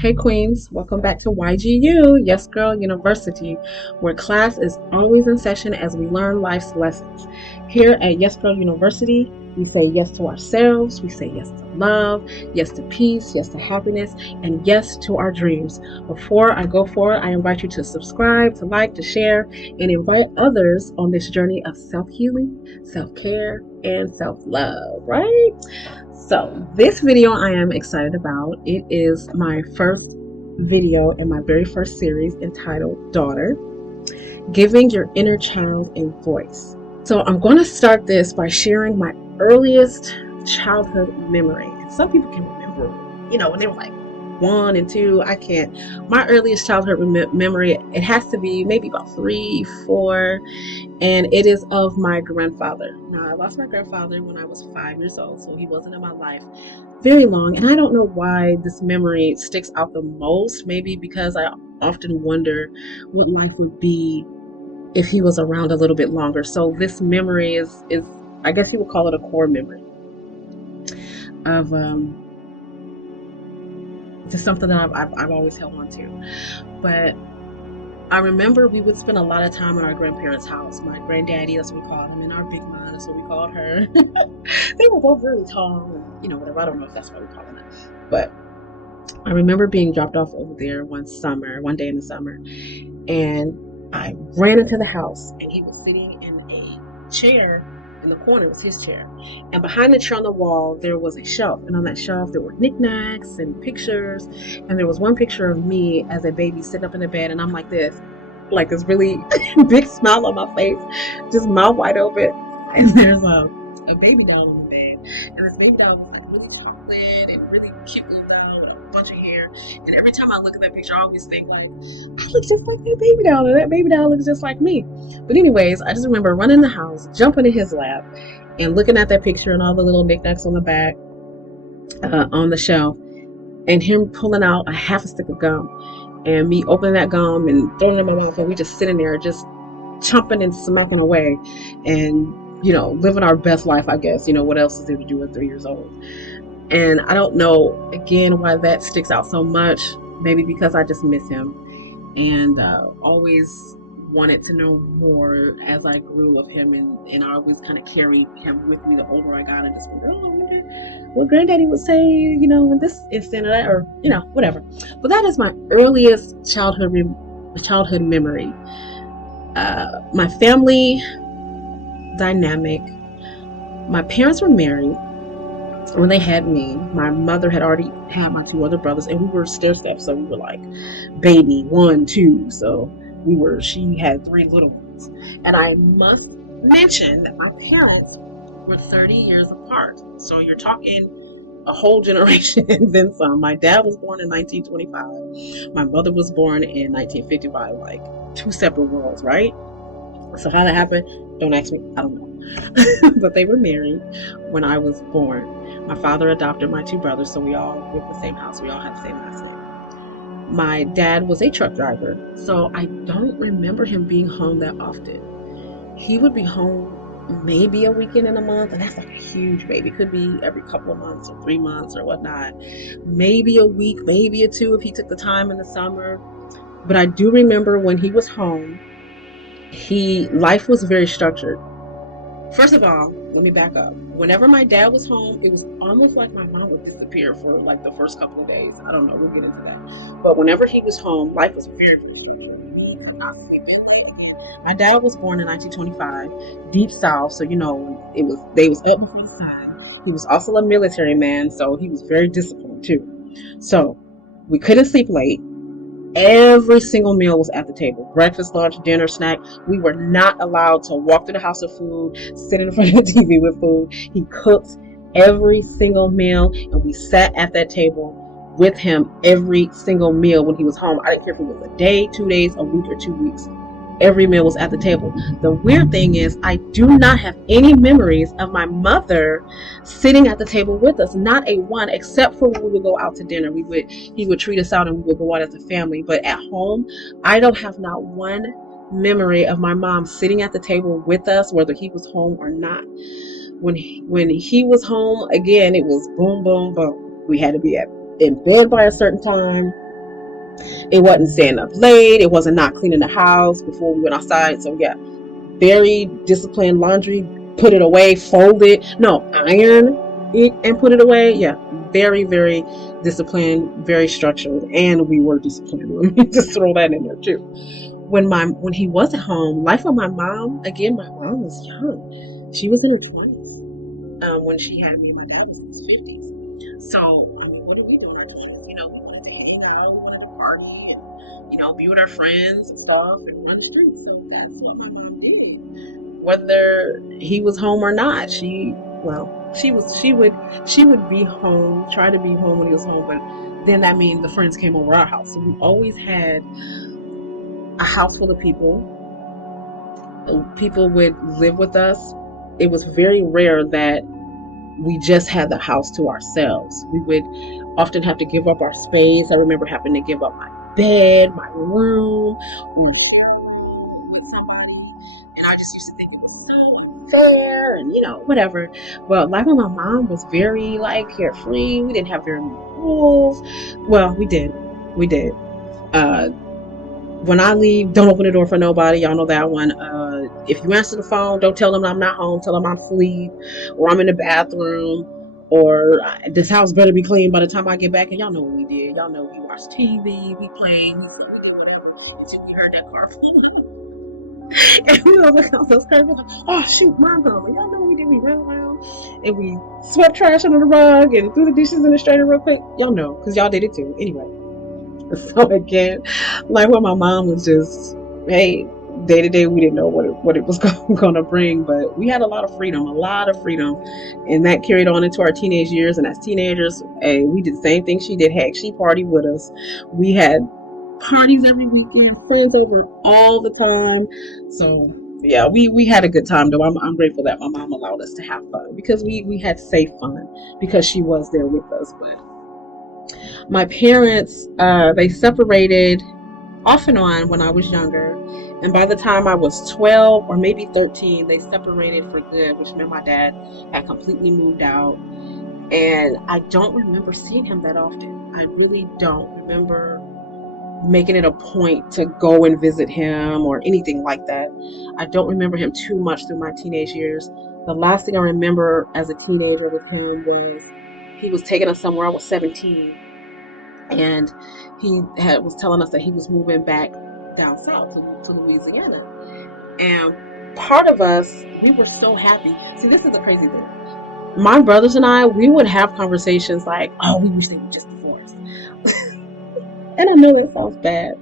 Hey Queens, welcome back to YGU, Yes Girl University, where class is always in session as we learn life's lessons. Here at Yes Girl University, we say yes to ourselves, we say yes to love, yes to peace, yes to happiness, and yes to our dreams. Before I go forward, I invite you to subscribe, to like, to share, and invite others on this journey of self-healing, self-care, and self-love, right? So this video I am excited about. It is my first video in my very first series entitled Daughter, Giving Your Inner Child a Voice. So I'm going to start this by sharing my earliest childhood memory. And some people can remember, when they were like 1 and 2. I can't. My earliest childhood memory, it has to be maybe about 3, 4, and it is of my grandfather. Now, I lost my grandfather when I was 5 years old, so he wasn't in my life very long, and I don't know why this memory sticks out the most. Maybe because I often wonder what life would be if he was around a little bit longer. So this memory is I guess you would call it a core memory of just something that I've always held on to. But I remember we would spend a lot of time at our grandparents' house. My granddaddy, that's what we called him, and our big mom, that's what we called her. They were both really tall, and whatever. I don't know if that's why we call them that. But I remember being dropped off over there one day in the summer, and I ran into the house, and he was sitting in a chair. In the corner was his chair, and behind the chair on the wall there was a shelf, and on that shelf there were knickknacks and pictures, and there was one picture of me as a baby sitting up in the bed, and I'm like this really big smile on my face, just mouth wide open, and there's a baby doll in the bed, and this baby doll was like really chocolate and really cute little doll with a bunch of hair, and every time I look at that picture I always think like, I look just like that baby doll, and that baby doll looks just like me. But anyways, I just remember running in the house, jumping in his lap, and looking at that picture and all the little knickknacks on the back, on the shelf, and him pulling out a half a stick of gum, and me opening that gum and throwing it in my mouth, and we just sitting there just chomping and smoking away, and living our best life, I guess. What else is there to do at 3 years old? And I don't know, again, why that sticks out so much. Maybe because I just miss him, and always wanted to know more as I grew of him, and I always kind of carried him with me the older I got, and just wondered, I wonder what granddaddy would say, in this instant, or that, or whatever. But that is my earliest childhood memory. My family dynamic. My parents were married when they had me. My mother had already had my 2 other brothers, and we were stair steps, so we were like baby 1, 2. So she had 3 little ones. And I must mention that my parents were 30 years apart. So you're talking a whole generation and then some. My dad was born in 1925. My mother was born in 1955, like 2 separate worlds, right? So how that happened, don't ask me, I don't know. But they were married when I was born. My father adopted my 2 brothers, so we all lived in the same house. We all had the same last name. My dad was a truck driver, so I don't remember him being home that often. He would be home maybe a weekend in a month, and that's like a huge maybe. It could be every couple of months or 3 months or whatnot. Maybe a week, maybe 2 if he took the time in the summer. But I do remember when he was home, life was very structured. First of all, let me back up. Whenever my dad was home, it was almost like my mom would disappear for like the first couple of days. I don't know, we'll get into that. But whenever he was home, life was very my dad was born in 1925, deep south, so they was up before the sun. He was also a military man, so he was very disciplined too. So we couldn't sleep late. Every single meal was at the table. Breakfast, lunch, dinner, snack. We were not allowed to walk through the house of food, sit in front of the TV with food. He cooked every single meal, and we sat at that table with him every single meal when he was home. I didn't care if it was a day, 2 days, a week, or 2 weeks. Every meal was at the table. The weird thing is, I do not have any memories of my mother sitting at the table with us. Not a one, except for when we would go out to dinner. He would treat us out, and we would go out as a family. But at home, I don't have not one memory of my mom sitting at the table with us, whether he was home or not. When he was home, again, it was boom, boom, boom. We had to be in bed by a certain time. It wasn't staying up late. It wasn't not cleaning the house before we went outside. So yeah, very disciplined. Laundry, put it away, fold it. No, iron it and put it away. Yeah, very, very disciplined, very structured, and we were disciplined. Let me just throw that in there too. When he wasn't home, life with my mom. Again, my mom was young. She was in her 20s when she had me. My dad was in his 50s. So I mean, what did we do in our 20s? We wanted to hang out, we wanted to party, and be with our friends and stuff, and run the streets. So that's what my mom did, whether he was home or not. She would be home, try to be home when he was home, but then that means the friends came over our house. So we always had a house full of people. People would live with us. It was very rare that we just had the house to ourselves. We would often have to give up our space. I remember having to give up my bed, my room. We would share a room with somebody. And I just used to think it was so unfair and, whatever. Well, life with my mom was very, carefree. We didn't have very many rules. Well, we did. We did. Uh, when I leave, don't open the door for nobody. Y'all know that one. If you answer the phone, don't tell them I'm not home. Tell them I'm asleep, or I'm in the bathroom, or this house better be clean by the time I get back. And y'all know what we did. Y'all know we watched TV, we played, we did whatever until we heard that car phone. And we were looking on those cars, like, oh shoot, mom home. And y'all know what we did. We ran around and we swept trash under the rug and threw the dishes in the strainer real quick. Y'all know, because y'all did it too. Anyway. So again, what my mom was just, hey, day to day, we didn't know what it was going to bring, but we had a lot of freedom, and that carried on into our teenage years. And as teenagers, hey, we did the same thing she did. Heck, she partied with us. We had parties every weekend, friends over all the time. So yeah, we had a good time though. I'm grateful that my mom allowed us to have fun, because we had safe fun, because she was there with us. But my parents, they separated off and on when I was younger. And by the time I was 12 or maybe 13, they separated for good, which meant my dad had completely moved out. And I don't remember seeing him that often. I really don't remember making it a point to go and visit him or anything like that. I don't remember him too much through my teenage years. The last thing I remember as a teenager with him was he was taking us somewhere. I was 17, and was telling us that he was moving back down south to Louisiana. And part of us, we were so happy. See, this is the crazy thing. My brothers and I, we would have conversations like, oh, we wish they were just divorced. And I know that sounds bad.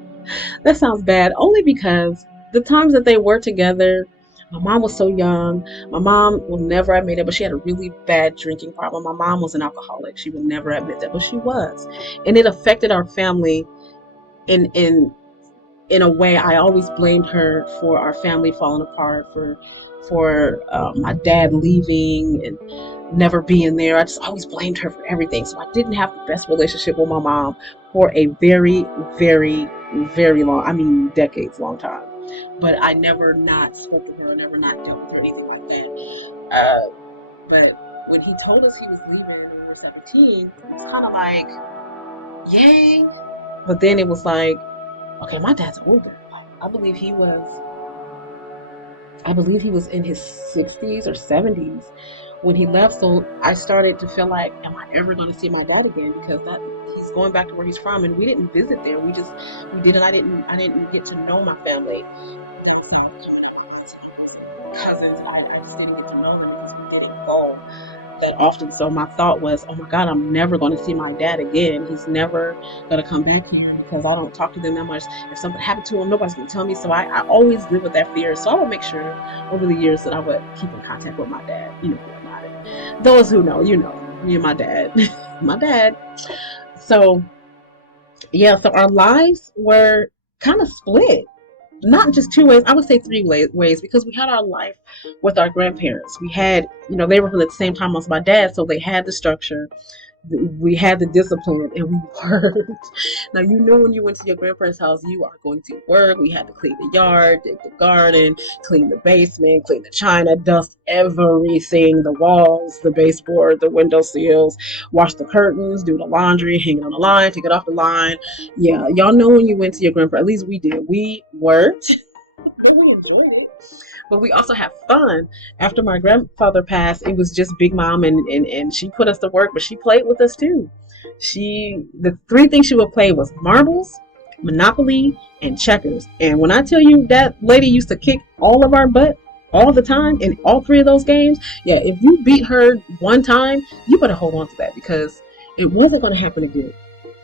That sounds bad only because the times that they were together, my mom was so young. My mom will never admit it, but she had a really bad drinking problem. My mom was an alcoholic. She would never admit that, but she was. And it affected our family in a way. I always blamed her for our family falling apart, for my dad leaving and never being there. I just always blamed her for everything. So I didn't have the best relationship with my mom for a very, very, very long, I mean, decades long time. But I never not spoke to her, never not dealt with her, anything like that. But when he told us he was leaving when we were 17, it was kind of like, yay. But then it was like, okay, my dad's older. I believe he was in his 60s or 70s when he left. So I started to feel like, am I ever going to see my dad again? Because he's going back to where he's from, and we didn't visit there. We didn't. I didn't get to know my family. Cousins, I just didn't get to know them because we didn't go that often. So my thought was, oh my God, I'm never going to see my dad again. He's never going to come back here because I don't talk to them that much. If something happened to him, nobody's going to tell me. So I always live with that fear. So I would make sure over the years that I would keep in contact with my dad. You know about it. Those who know, me and my dad. My dad. So yeah, so our lives were kind of split. Not just two ways, I would say three ways, because we had our life with our grandparents. We had, they were from the same time as my dad, so they had the structure. We had the discipline and we worked. Now, you knew when you went to your grandparents' house, you are going to work. We had to clean the yard, dig the garden, clean the basement, clean the china, dust everything, the walls, the baseboard, the window sills, wash the curtains, do the laundry, hang it on the line, take it off the line. Yeah, y'all know when you went to your grandparents, at least we did. We worked, but we enjoyed it. But we also had fun. After my grandfather passed, it was just Big Mom, and she put us to work, but she played with us too. The three things she would play was marbles, Monopoly, and checkers. And when I tell you that lady used to kick all of our butt all the time in all three of those games, yeah, if you beat her one time, you better hold on to that, because it wasn't going to happen again.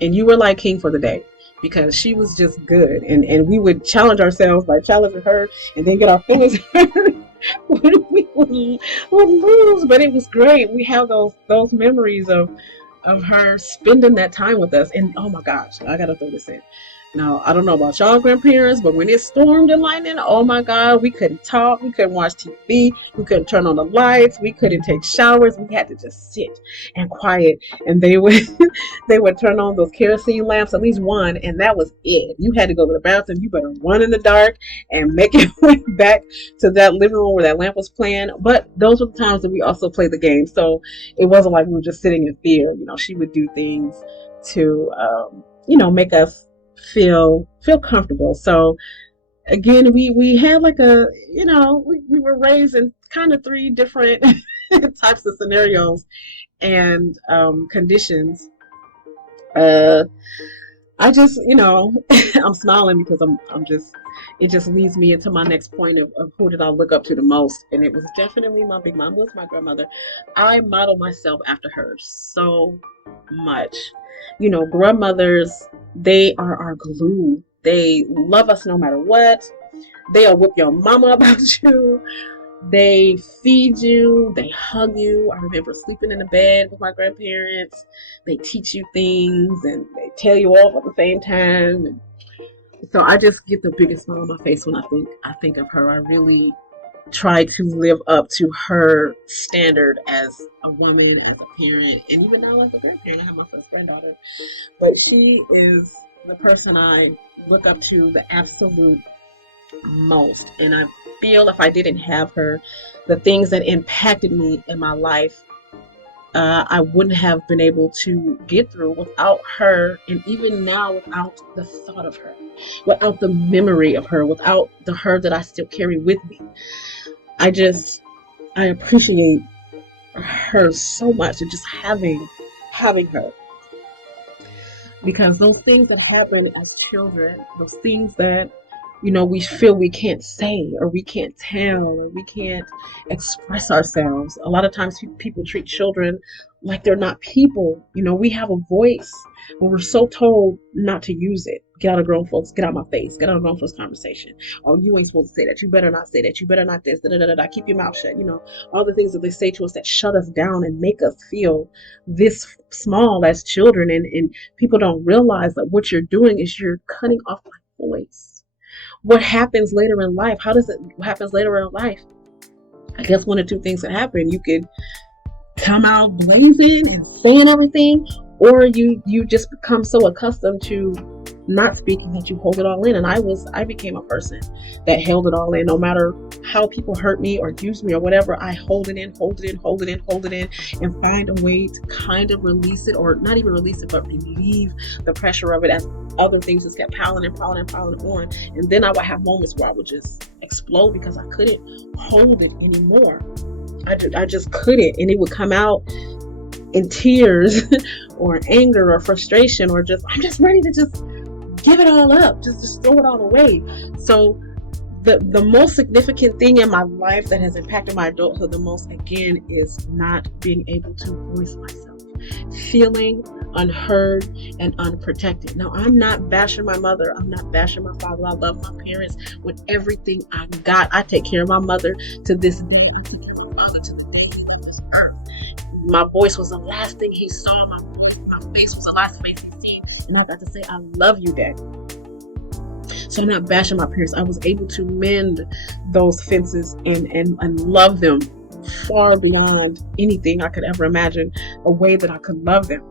And you were like king for the day, because she was just good. And we would challenge ourselves by challenging her and then get our feelings hurt when we would lose. But it was great. We have those memories of her spending that time with us. And oh my gosh, I gotta throw this in. Now, I don't know about y'all grandparents, but when it stormed and lightning, oh my God, we couldn't talk, we couldn't watch TV, we couldn't turn on the lights, we couldn't take showers, we had to just sit and quiet. And they would they would turn on those kerosene lamps, at least one, and that was it. You had to go to the bathroom, you better run in the dark and make your way back to that living room where that lamp was playing. But those were the times that we also played the game. So it wasn't like we were just sitting in fear. You know, she would do things to make us feel comfortable. So again, we had like we were raised in kind of three different types of scenarios and conditions. I just I'm smiling because I'm just, it just leads me into my next point of who did I look up to the most. And it was definitely my big mom, was my grandmother. I model myself after her so much. Grandmothers, they are our glue. They love us no matter what. They'll whip your mama about you. They feed you. They hug you. I remember sleeping in the bed with my grandparents. They teach you things and they tell you off at the same time. And so I just get the biggest smile on my face when I think of her. I really try to live up to her standard as a woman, as a parent, and even now as a grandparent. I have my first granddaughter. But she is the person I look up to the absolute most. And I feel if I didn't have her, the things that impacted me in my life, I wouldn't have been able to get through without her. And even now, without the thought of her, without the memory of her, without the her that I still carry with me. I appreciate her so much, and just having her. Because those things that happen as children, those things that we feel we can't say, or we can't tell, or we can't express ourselves. A lot of times people treat children like they're not people. We have a voice, but we're so told not to use it. Get out of grown folks, get out of my face, get out of grown folks conversation. Oh, you ain't supposed to say that. You better not say that. You better not this, keep your mouth shut. All the things that they say to us that shut us down and make us feel this small as children. And people don't realize that what you're doing is you're cutting off my voice. What happens later in life? What happens later in life? I guess one or two things that happen. You could come out blazing and saying everything, or you just become so accustomed to not speaking that you hold it all in. And I became a person that held it all in. No matter how people hurt me or use me or whatever, I hold it in, and find a way to kind of release it, or not even release it, but relieve the pressure of it as other things just kept piling on. And then I would have moments where I would just explode because I couldn't hold it anymore. I just couldn't, and it would come out in tears or anger or frustration, or I'm just ready to just give it all up, just throw it all away. So the most significant thing in my life that has impacted my adulthood the most, again, is not being able to voice myself, feeling unheard and unprotected. Now, I'm not bashing my mother. I'm not bashing my father. I love my parents with everything I got. I take care of my mother to this day. I take care of my father to the day of this earth. My voice was the last thing he saw. My face was the last face he seen. And I got to say, I love you, Dad. So I'm not bashing my parents. I was able to mend those fences and love them far beyond anything I could ever imagine, a way that I could love them.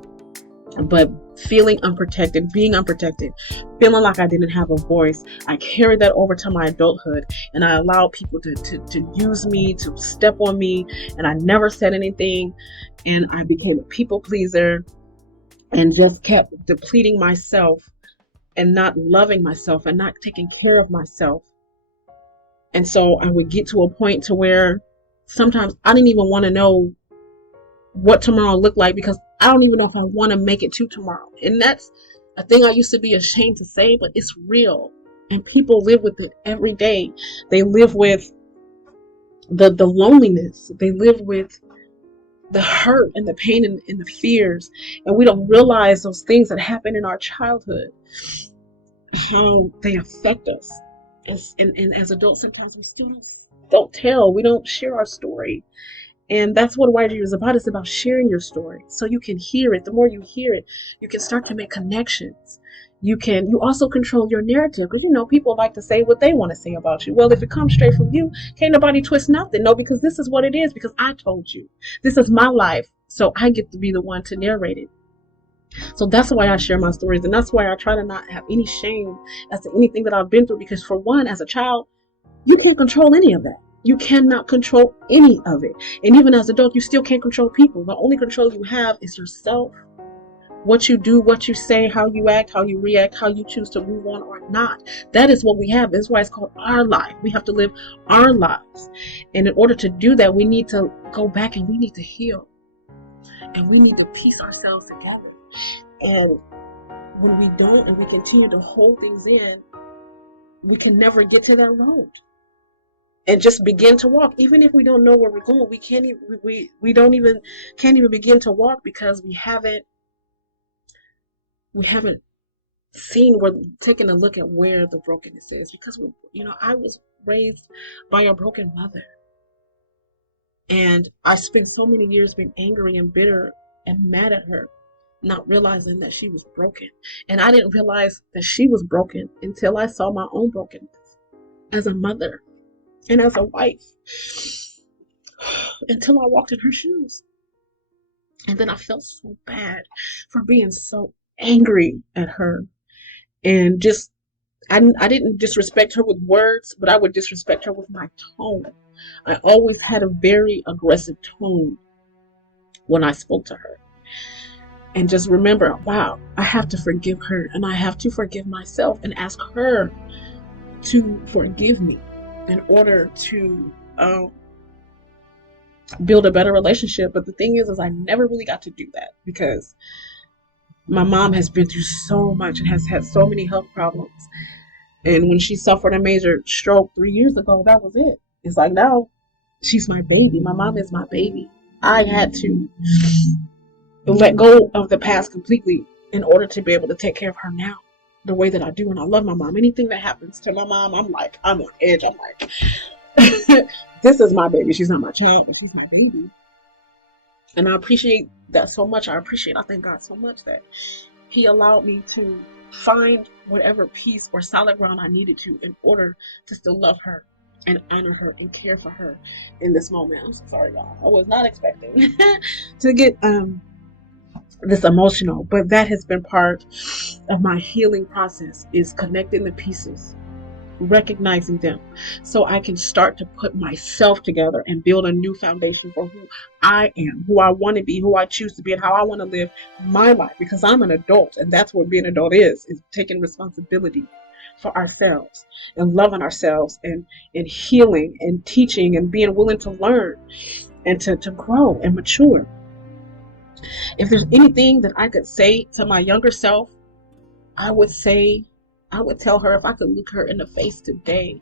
But feeling unprotected, being unprotected, feeling like I didn't have a voice, I carried that over to my adulthood, and I allowed people to use me, to step on me, and I never said anything, and I became a people pleaser and just kept depleting myself and not loving myself and not taking care of myself. And so I would get to a point to where sometimes I didn't even want to know what tomorrow looked like, because I don't even know if I want to make it to tomorrow. And that's a thing I used to be ashamed to say, but it's real. And people live with it every day. They live with the loneliness. They live with the hurt and the pain and the fears. And we don't realize those things that happen in our childhood, how they affect us. And as adults, sometimes we still don't tell. We don't share our story. And that's what YG is about. It's about sharing your story so you can hear it. The more you hear it, you can start to make connections. You also control your narrative. Because, people like to say what they want to say about you. Well, if it comes straight from you, can't nobody twist nothing. No, because this is what it is, because I told you. This is my life. So I get to be the one to narrate it. So that's why I share my stories. And that's why I try to not have any shame as to anything that I've been through. Because for one, as a child, you can't control any of that. You cannot control any of it. And even as an adult, you still can't control people. The only control you have is yourself. What you do, what you say, how you act, how you react, how you choose to move on or not. That is what we have. That's why it's called our life. We have to live our lives. And in order to do that, we need to go back and we need to heal. And we need to piece ourselves together. And when we don't and we continue to hold things in, we can never get to that road and just begin to walk. Even if we don't know where we're going, we can't even can't even begin to walk, because we haven't seen, we're taking a look at where the brokenness is. Because I was raised by a broken mother, and I spent so many years being angry and bitter and mad at her, not realizing that she was broken. And I didn't realize that she was broken until I saw my own brokenness as a mother and as a wife, until I walked in her shoes. And then I felt so bad for being so angry at her. And just, I didn't disrespect her with words, but I would disrespect her with my tone. I always had a very aggressive tone when I spoke to her. And just remember, wow, I have to forgive her, and I have to forgive myself and ask her to forgive me in order to build a better relationship. But the thing is I never really got to do that, because my mom has been through so much and has had so many health problems. And when she suffered a major stroke 3 years ago, that was it. It's like, now she's my baby. My mom is my baby. I had to let go of the past completely in order to be able to take care of her now the way that I do. And I love my mom. Anything that happens to my mom, I'm on edge. I'm like, this is my baby. She's not my child, but she's my baby. And I appreciate that so much. I thank God so much that He allowed me to find whatever peace or solid ground I needed to in order to still love her and honor her and care for her in this moment. I'm so sorry, y'all. I was not expecting to get this emotional, but that has been part of my healing process, is connecting the pieces, recognizing them, so I can start to put myself together and build a new foundation for who I am, who I want to be, who I choose to be, and how I want to live my life. Because I'm an adult, and that's what being an adult is taking responsibility for ourselves and loving ourselves and healing and teaching and being willing to learn and to grow and mature. If there's anything that I could say to my younger self, I would tell her, if I could look her in the face today,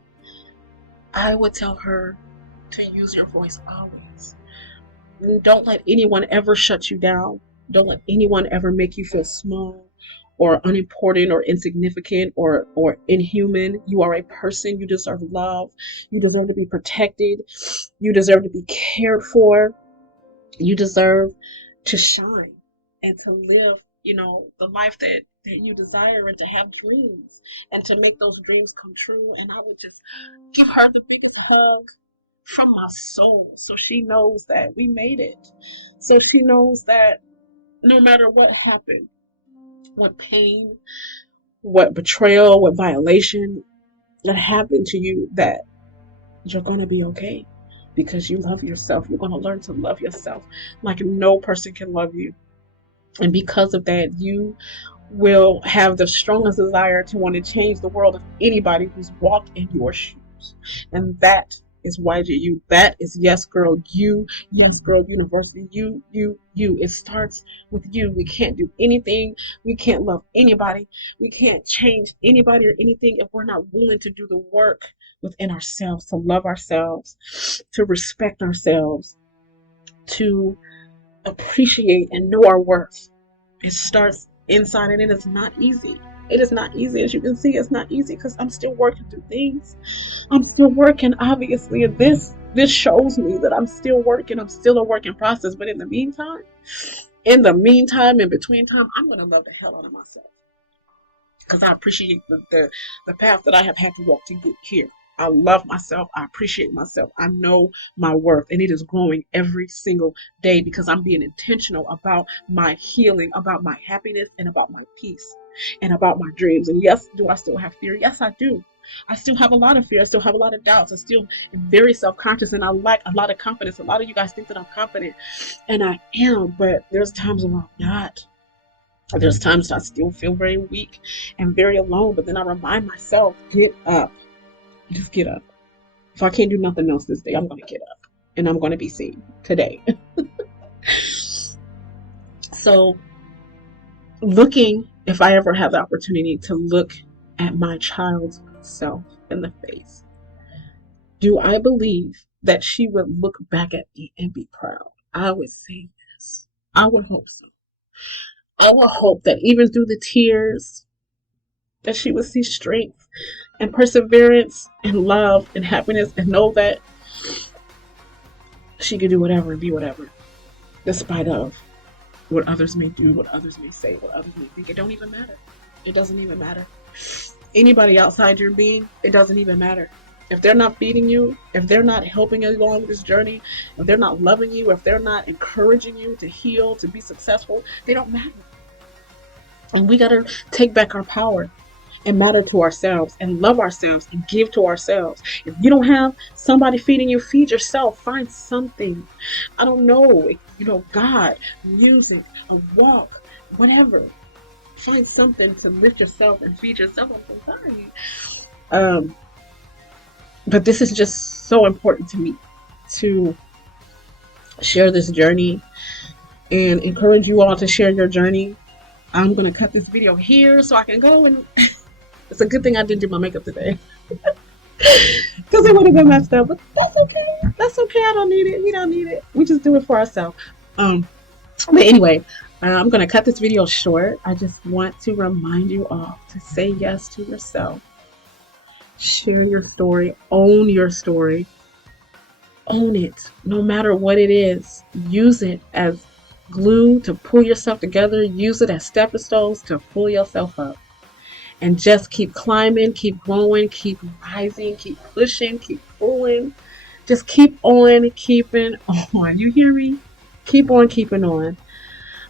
I would tell her to use your voice always. Don't let anyone ever shut you down. Don't let anyone ever make you feel small or unimportant or insignificant or inhuman. You are a person. You deserve love. You deserve to be protected. You deserve to be cared for. You deserve to shine and to live, the life that you desire, and to have dreams and to make those dreams come true. And I would just give her the biggest hug, from my soul. So she knows that we made it. So she knows that no matter what happened, what pain, what betrayal, what violation that happened to you, that you're going to be okay because you love yourself. You're going to learn to love yourself like no person can love you. And because of that, you will have the strongest desire to want to change the world of anybody who's walked in your shoes. And that is YGU. That is Yes Girl You, Yes Girl University. You. It starts with you. We can't do anything. We can't love anybody. We can't change anybody or anything if we're not willing to do the work within ourselves, to love ourselves, to respect ourselves, to appreciate and know our worth. It starts inside, and it is not easy. It is not easy. As you can see, it's not easy because I'm still working through things. I'm still working, obviously, and this shows me that I'm still working. I'm still a work in process. But in the meantime, in between time, I'm gonna love the hell out of myself because I appreciate the path that I have had to walk to get here. I love myself. I appreciate myself. I know my worth, and it is growing every single day because I'm being intentional about my healing, about my happiness, and about my peace, and about my dreams. And yes, do I still have fear? Yes, I do. I still have a lot of fear. I still have a lot of doubts. I still am very self-conscious, and I lack a lot of confidence. A lot of you guys think that I'm confident, and I am, but there's times when I'm not. There's times I still feel very weak and very alone, but then I remind myself, get up. Just get up. If I can't do nothing else this day, I'm going to get up and I'm going to be seen today. So, if I ever have the opportunity to look at my child's self in the face, do I believe that she would look back at me and be proud? I would say yes. I would hope so. I would hope that even through the tears, that she would see strength and perseverance and love and happiness and know that she could do whatever and be whatever, despite of what others may do, what others may say, what others may think. It don't even matter. It doesn't even matter. Anybody outside your being, it doesn't even matter. If they're not feeding you, if they're not helping you along this journey, if they're not loving you, if they're not encouraging you to heal, to be successful, they don't matter. And we got to take back our power and matter to ourselves and love ourselves and give to ourselves. If you don't have somebody feeding you, feed yourself. Find something. I don't know, God, music, a walk, whatever. Find something to lift yourself and feed yourself. I'm so sorry. But this is just so important to me to share this journey and encourage you all to share your journey. I'm going to cut this video here so I can go and it's a good thing I didn't do my makeup today because it would have been messed up, but that's okay. That's okay. I don't need it. We don't need it. We just do it for ourselves. But anyway, I'm going to cut this video short. I just want to remind you all to say yes to yourself. Share your story. Own your story. Own it. No matter what it is. Use it as glue to pull yourself together. Use it as stepping stones to pull yourself up. And just keep climbing, keep growing, keep rising, keep pushing, keep pulling. Just keep on keeping on. You hear me? Keep on keeping on.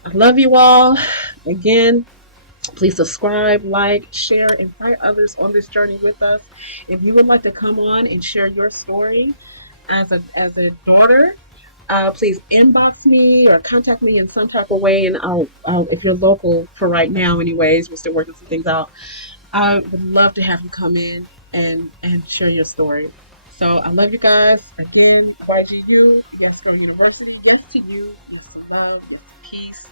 I love you all. Again, please subscribe, like, share, invite others on this journey with us. If you would like to come on and share your story as a daughter, please inbox me or contact me in some type of way, and I'll if you're local for right now anyways, we're still working some things out. I would love to have you come in and share your story. So I love you guys. Again, YGU, Yes Girl University. Yes to you. Yes to love. Yes to peace.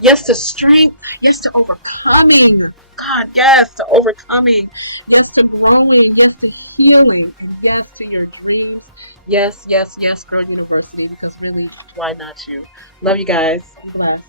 Yes to strength. Yes to overcoming. God, yes to overcoming. Yes to growing. Yes to healing. And yes to your dreams. Yes, yes, yes, Girl University. Because really, why not you? Love you guys. Be blessed.